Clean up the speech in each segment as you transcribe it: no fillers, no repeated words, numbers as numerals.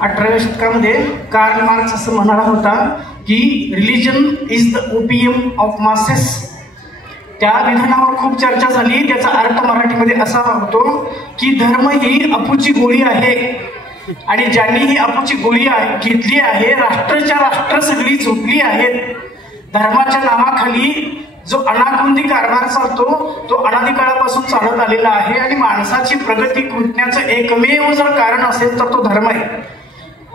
18व्या शतकामध्ये Karl Marx असं म्हणाला होता की religion is the opium of masses. त्या विधानावर खूप चर्चा झाली. त्याचा अर्थ मराठीमध्ये असा होतो की धर्म ही अफूची गोळी आहे आणि ज्यांनी ही अफूची गोळी घेतली आहे राष्ट्रच्या राष्ट्र सगळी झोपली आहेत. धर्माच्या नावाखाली जो अनागोंदी कारभार चालतो तो अनादी काळापासून चालत आलेला आहे आणि माणसाची प्रगती खुंटण्याचं एकमेव जर कारण असेल तर तो धर्म आहे.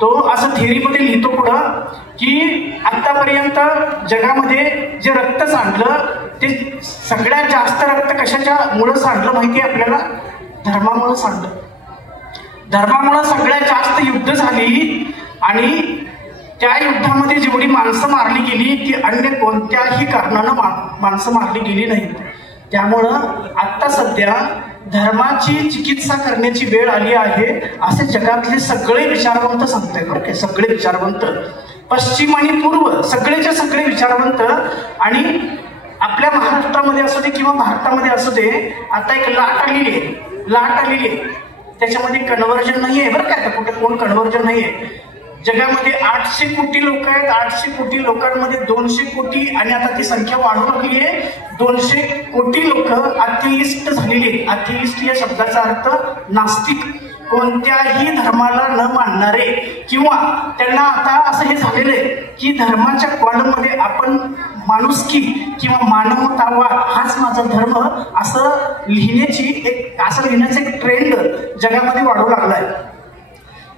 तो असं थेरीमध्ये लिहितो पुढं की आतापर्यंत जगामध्ये जे रक्त सांडलं ते सगळ्यात जास्त रक्त कशाच्या मुळे सांडलं माहिती आहे आपल्याला? धर्मामुळे सांडलं. धर्मामुळे सगळ्यात जास्त युद्ध झाली आणि त्या युद्धामध्ये जेवढी माणसं मारली गेली ती अन्य कोणत्याही कारणानं माणसं मारली गेली नाहीत. त्यामुळं आता सध्या धर्माची चिकित्सा करण्याची वेळ आली आहे असे जगातले सगळे विचारवंत सांगतायत बरं काय. सगळे विचारवंत पश्चिम आणि पूर्व सगळेच्या सगळे विचारवंत. आणि आपल्या महाराष्ट्रामध्ये असू दे किंवा भारतामध्ये असू दे आता एक लाट आलेली आहे. त्याच्यामध्ये कन्व्हर्जन नाही आहे बरं काय. कुठे कोण कन्व्हर्जन नाही आहे. जगामध्ये 800 कोटी लोक आहेत. 800 कोटी लोकांमध्ये 200 कोटी आणि आता ती संख्या वाढू लागली आहे. 200 कोटी लोक अथेइस्ट झालेली आहेत. अथेइस्ट या शब्दाचा अर्थ नास्तिक, कोणत्याही धर्माला न मानणारे. किंवा त्यांना आता असं हे झालेलं आहे की धर्माच्या कॉलममध्ये आपण माणुसकी किंवा मानवतावाद हाच माझा धर्म असं लिहिण्याचा एक ट्रेंड जगामध्ये वाढू लागला आहे.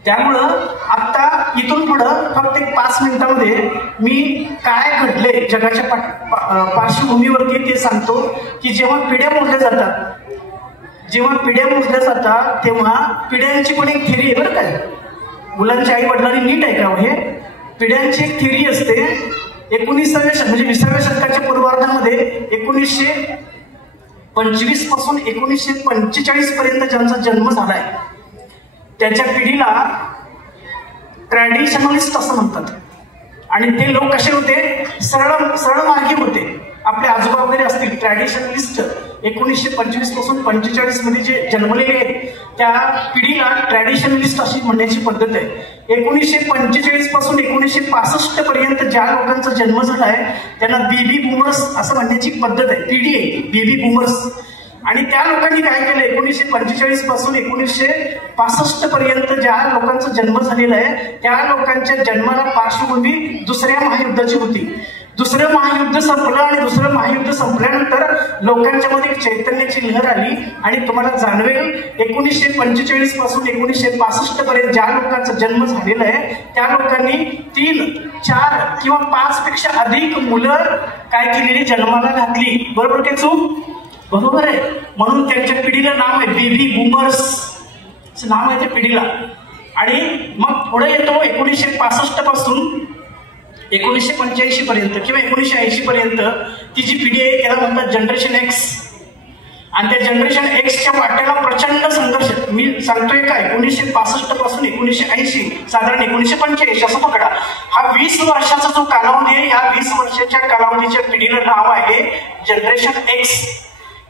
त्यामुळं आता इथून पुढं फक्त एक 5 मिनिटांमध्ये मी काय घडले जगाच्या पार्श्वभूमीवरती ते सांगतो की जेव्हा पिढ्या मोजल्या जातात तेव्हा पिढ्यांची पण एक थिअरी आहे बरं काय. मुलांच्या आई वडिलांनी नीट ऐकावं. हे पिढ्यांची एक थिअरी असते. 20व्या शतकाच्या पूर्वार्धामध्ये 1925 पासून 1945 पर्यंत ज्यांचा जन्म झालाय त्याच्या पिढीला ट्रॅडिशनलिस्ट असं म्हणतात. आणि ते लोक कसे होते? सरळ मार्गी होते. आपले आजोबा वगैरे असतील ट्रॅडिशनलिस्ट 1925 पासून 45 मध्ये जे जन्मलेले आहेत त्या पिढीला ट्रॅडिशनलिस्ट अशी म्हणण्याची पद्धत आहे. 1945 पासून 1965 पर्यंत ज्या लोकांचा जन्म झालाय त्यांना बेबी बूमर्स असं म्हणण्याची पद्धत आहे. पिढी आहे बेबी बूमर्स. आणि त्या लोकांनी काय केलं 1945 पासून 1965 पर्यंत ज्या लोकांचा जन्म झालेला आहे त्या लोकांच्या जन्माला पार्श्वभूमी दुसऱ्या महायुद्धाची होती. दुसरं महायुद्ध संपलं आणि दुसरं महायुद्ध संपल्यानंतर लोकांच्या मध्ये एक चैतन्याची लहर आली आणि तुम्हाला जाणवेल 1945 पासून 1965 पर्यंत ज्या लोकांचा जन्म झालेला आहे त्या लोकांनी 3, 4 किंवा 5 पेक्षा अधिक मुलं काय केलेली जन्माला घातली. बरोबर की चूक? बरोबर आहे. म्हणून त्यांच्या पिढीला नाव आहे बेबी बूमर्स नाव आहे त्या पिढीला. आणि मग पुढे येतो 1965 पासून 1985 पर्यंत किंवा 1980 पर्यंत ती जी पिढी आहे त्याला म्हणतात जनरेशन एक्स. आणि त्या जनरेशन एक्सच्या वाट्याला प्रचंड संघर्ष. मी सांगतोय काय 1965 पासून 1980 साधारण 1985 असं पकडा. हा 20 वर्षाचा जो कालावधी आहे या 20 वर्षाच्या कालावधीच्या पिढीला नाव आहे जनरेशन एक्स.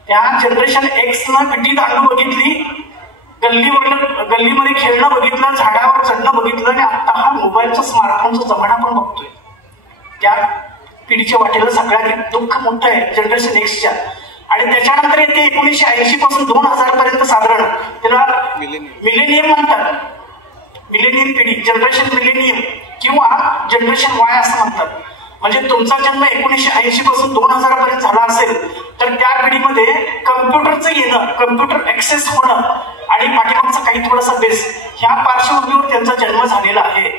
त्या जनरेशन एक्सनं पिढी दांडू बघितली, गल्लीमध्ये खेळणं बघितलं, झाडावर चढणं बघितलं आणि आता हा मोबाईलचा स्मार्टफोनचा जमाना पण बघतोय. त्या पिढीच्या वाटेला सगळ्यात दुःख मोठं आहे जनरेशन एक्सच्या. आणि त्याच्यानंतर येते 1980 पासून 2000 पर्यंत साधारण त्याला मिलेनियम म्हणतात. मिलेनियम पिढी जनरेशन मिलेनियम किंवा जनरेशन वाय असं म्हणतात. म्हणजे तुमचा जन्म 1980 पासून 2000 पर्यंत झाला असेल तर त्या पिढीमध्ये कम्प्युटरचं येणं, कम्प्युटर ऍक्सेस होणं आणि पाठीमागचा काही थोडासा बेस ह्या पार्श्वभूमीवर त्यांचा जन्म झालेला आहे.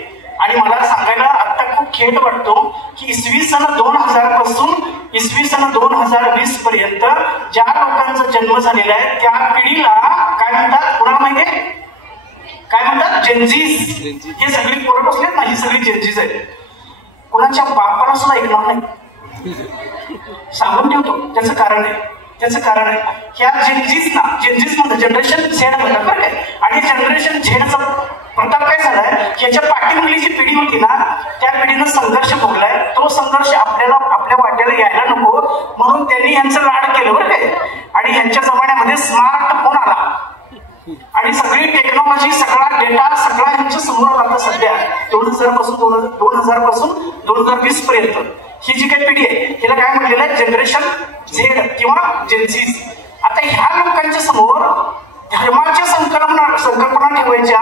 आणि मला सांगायला आता खूप खेद वाटतो की इसवी सन 2000 पासून इसवी सन 2020 पर्यंत ज्या लोकांचा जन्म झालेला आहे त्या पिढीला काय म्हणतात? कुणाला माहितीये काय म्हणतात? जेनझीज. हे सगळी पोरं बसलेत ना, ही सगळी जेनझीज आहेत. कोणाच्या बापाला सुद्धा ऐकणार नाही. सांगून ठेवतो त्याचं कारण आहे ह्या जेनझीज मध्ये जनरेशन झेड म्हणतात बरं काय. आणि जनरेशन झेडचा प्रताप काय झालाय, ह्याच्या पाठीमागली जी पिढी होती ना त्या पिढीनं संघर्ष भोगलाय. तो संघर्ष आपल्या वाट्याला यायला नको म्हणून त्यांनी यांचं लाड केलं बरं काय. आणि ह्यांच्या जमान्यामध्ये स्मार्टफोन आला आणि सगळी टेक्नॉलॉजी, सगळा डेटा, सगळा ह्यांच्या समोर आता 2000 पासून 2020 पर्यंत ही जी काही पिढी आहे तिला काय म्हटलेलं आहे, जनरेशन झेड किंवा जेन्झीज. आता ह्या लोकांच्या समोर धर्माच्या संकल्पना ठेवायच्या,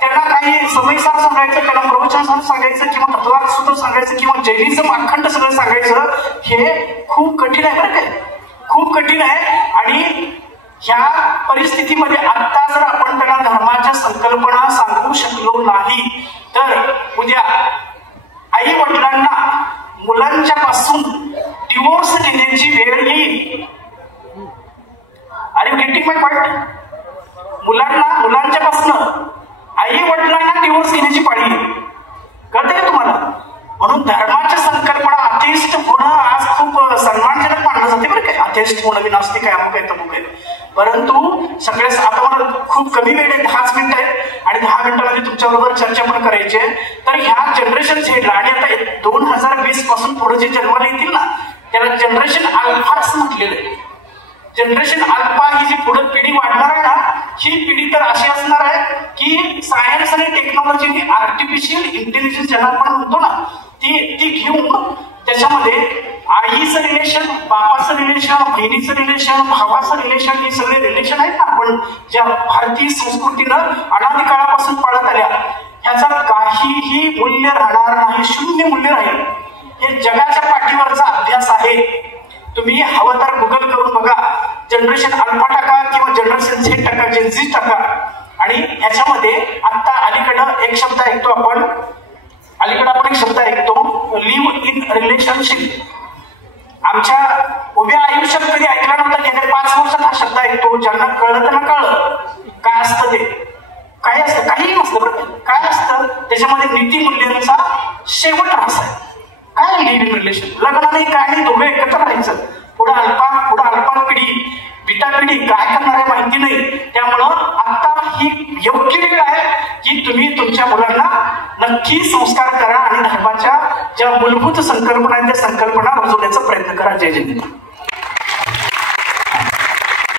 त्यांना काही समयसार सांगायचं, त्यांना प्रवचन सांगायचं किंवा तत्वासूत्र सांगायचं किंवा जैनिझम अखंड सगळं सांगायचं, हे खूप कठीण आहे बरं काय, खूप कठीण आहे. आणि ह्या परिस्थितीमध्ये आता जर आपण त्यांना धर्माच्या संकल्पना सांगू शकलो नाही तर उद्या आई वडिलांना मुलांच्या पासून डिवोर्स देण्याची वेळ येईल. Are you getting my point? मुलांच्या पासून आई वडिलांना डिवोर्स घेण्याची पाळी येईल. कळतंय का तुम्हाला? म्हणून धर्माच्या संकल्पना अथेइस्ट होणं आज खूप सन्मानजनक मानलं जाते बरं काय, अथेइस्ट होणं, विनास्तिक आहे, अमुक आहे तमुक आहे. परंतु सगळ्याच आता मला खूप कमी वेळ आहे, 10 मिनिटं आहेत आणि 10 मिनिटांमध्ये तुमच्याबरोबर चर्चा पण करायची आहे. तर ह्या जनरेशन झेडला आणि आता 2020 पासून पुढे जे जन्माला येतील ना त्याला जनरेशन अल्फा असं म्हटलेलं आहे. जनरेशन अल्फा ही जी पुढे पिढी वाढणार आहे ना, ही पिढी तर अशी असणार आहे की सायन्स आणि टेक्नॉलॉजी, आर्टिफिशियल इंटेलिजन्स ज्याला आपण म्हणतो ना, ती घेऊन त्याच्यामध्ये आईचं रिलेशन, बापाचं रिलेशन, बहिणीचं रिलेशन, भावाचं रिलेशन, हे सगळे रिलेशन आहेत ना आपण ज्या भारतीय संस्कृतीनं अनादी काळापासून पाळत आल्या, ह्याचा काहीही मूल्य राहणार नाही, शून्य मूल्य राहील. हे जगाच्या पाठीवरचा अभ्यास आहे. तुम्ही हवं तर गुगल करून बघा, जनरेशन अल्फा टाका किंवा जनरेशन झेड टाका, जेन्झी टाका. आणि ह्याच्यामध्ये आता अलीकडं एक शब्द ऐकतो आपण, लिव्ह इन रिलेशनशिप. आमच्या उभ्या आयुष्यात कधी ऐकला नव्हता, गेल्या 5 वर्षात हा शब्द ऐकतो. ज्यांना कळलं त्यांना कळलं काय असतं ते, काय असतं, काही नसतं बरं. काय असतं त्याच्यामध्ये नीतिमूल्यांचा शेवट रास आहे. काय लिव्ह इन रिलेशन, लग्न नाही काय नाही, दोघे एकत्र राहायचं. पुढे अल्पा पिढी, बीटा पिढी काय करणार आहे माहिती नाही. त्यामुळं आता ही योग्य वेळ आहे की तुम्ही तुमच्या मुलांना नक्की संस्कार करा आणि धर्माच्या ज्या मूलभूत संकल्पना आहेत त्या संकल्पना रुजवण्याचा प्रयत्न करा. जय जय.